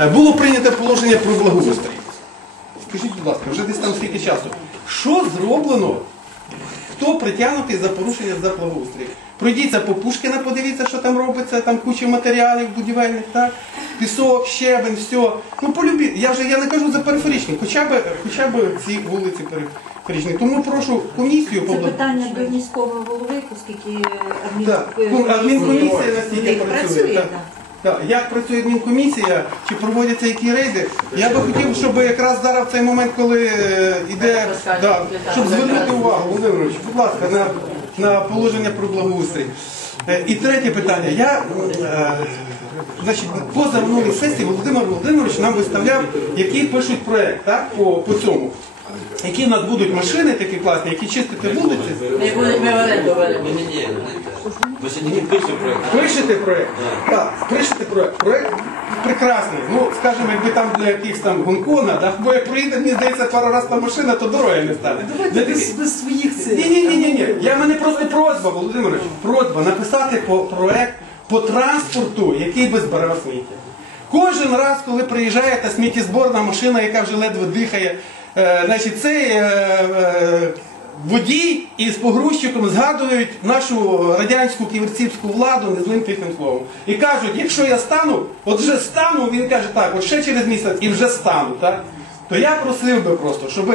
Е, Було прийнято положення про благоустрій. Скажіть, будь ласка, вже десь там скільки часу. Що зроблено? Хто притягнутий за порушення за благоустрій? Пройдіться по Пушкіна, подивіться, що там робиться, там куча матеріалів будівельних, так? Пісок, щебень, все. Ну полюбіть. Я вже я не кажу за периферичні, хоча б, хоча б ці вулиці периферичні. Тому прошу комісію Це побла- питання до міського голови, оскільки адмін... Так, ну, адмінкомісія в них працює. так. Так. Як працює адмінкомісія, чи проводяться які рейди? Я би хотів, щоб якраз зараз в цей момент, коли е, йде, да, щоб звернути увагу, Володимирович, будь ласка, на, на положення про благоустрій. Е, І третє питання. Я е, значить, поза минулій сесії Володимир Володимирович нам виставляв, який пишуть проект так, по, по цьому. Які в нас будуть машини такі класні, які чистити вулиці. Не будуть ми в оренду. Ні-ні-ні. Ви ще тільки пишете проєкт. Пишете проект? Так, пишете проект. Проект прекрасний. Ну, скажімо, якби там для якихось там Гонконга, да, бо як приїде, мені здається, пару раз та машина, то дороги не стане. Таких- без своїх Ні, ні, ні, ні, ні. Я в мене просто просьба, Володимирович, просьба написати по проект по транспорту, який би збирав сміття. Кожен раз, коли приїжджає та сміттєзборна машина, яка вже ледве дихає, значить, цей е, е, водій із погрузчиком згадують нашу радянську ківерцівську владу незлим тихим словом. І кажуть, якщо я стану, от вже стану, він каже так, от ще через місяць і вже стану. Так? То я просив би просто, щоб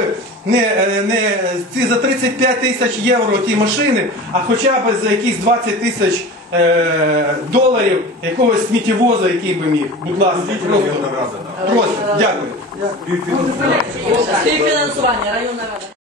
не, е, не ці за 35 тисяч євро ті машини, а хоча б за якісь 20 тисяч е, доларів якогось сміттєвоза, який би міг. Будь ласка, просто, просто. Дякую. Співфінансування, районна рада.